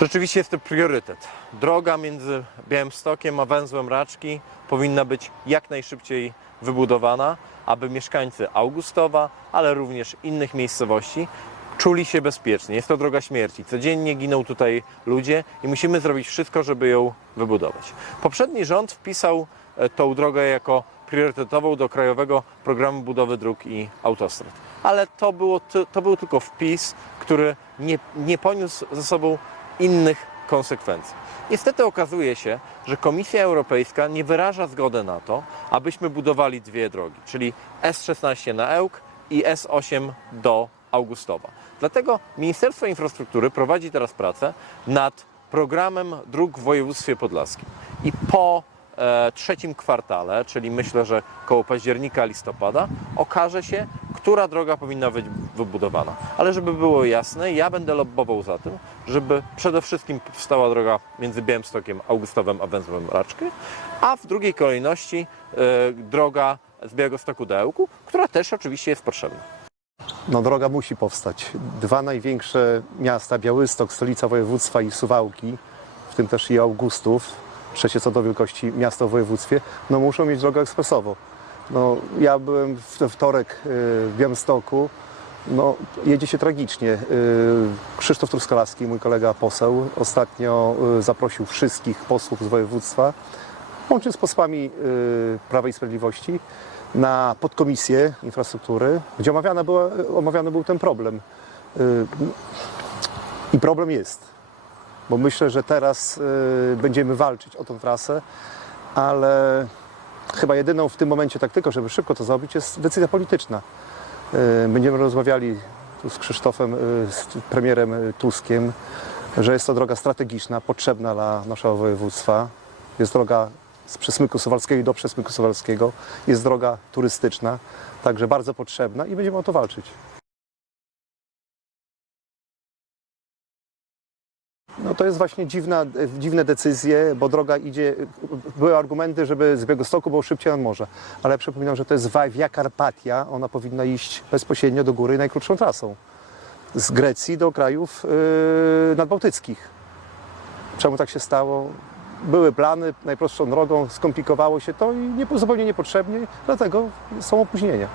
Rzeczywiście jest to priorytet. Droga między Białymstokiem a węzłem Raczki powinna być jak najszybciej wybudowana, aby mieszkańcy Augustowa, ale również innych miejscowości czuli się bezpiecznie. Jest to droga śmierci. Codziennie giną tutaj ludzie i musimy zrobić wszystko, żeby ją wybudować. Poprzedni rząd wpisał e, tą drogę jako priorytetową do Krajowego Programu Budowy Dróg i Autostrad. Ale to, było, to był tylko wpis, który nie, nie poniósł ze sobą innych konsekwencji. Niestety okazuje się, że Komisja Europejska nie wyraża zgody na to, abyśmy budowali dwie drogi, czyli S16 na Ełk i S8 do Augustowa. Dlatego Ministerstwo Infrastruktury prowadzi teraz pracę nad programem dróg w województwie podlaskim. I po e, trzecim kwartale, czyli myślę, że koło października, listopada, okaże się, która droga powinna być wybudowana. Ale żeby było jasne, ja będę lobbował za tym, żeby przede wszystkim powstała droga między Białymstokiem, Augustowem a Węzłem Raczky, a w drugiej kolejności e, droga z Białegostoku do Ełku, która też oczywiście jest potrzebna. No droga musi powstać. Dwa największe miasta, Białystok, stolica województwa i Suwałki, w tym też i Augustów, trzecie co do wielkości miasto w województwie, no muszą mieć drogę ekspresową. No, ja byłem w wtorek y, w Białymstoku, no, jedzie się tragicznie. Y, Krzysztof Truskolaski, mój kolega poseł, ostatnio y, zaprosił wszystkich posłów z województwa, łącznie z posłami Prawa i Sprawiedliwości, na podkomisję infrastruktury, gdzie była, omawiany był ten problem. I problem jest, bo myślę, że teraz będziemy walczyć o tą trasę, ale chyba jedyną w tym momencie taktyką, żeby szybko to zrobić, jest decyzja polityczna. Y, Będziemy rozmawiali z Krzysztofem, y, z premierem y, Tuskiem, że jest to droga strategiczna, potrzebna dla naszego województwa. Jest droga z Przesmyku Suwalskiego do Przesmyku Suwalskiego. Jest droga turystyczna, także bardzo potrzebna i będziemy o to walczyć. No to jest właśnie dziwna, dziwne decyzje, bo droga idzie, były argumenty, żeby z Białegostoku było szybciej nad morze, ale przypominam, że to jest Via Carpatia, ona powinna iść bezpośrednio do góry najkrótszą trasą. Z Grecji do krajów yy, nadbałtyckich. Czemu tak się stało? Były plany najprostszą drogą, skomplikowało się to i nie, zupełnie niepotrzebnie, dlatego są opóźnienia.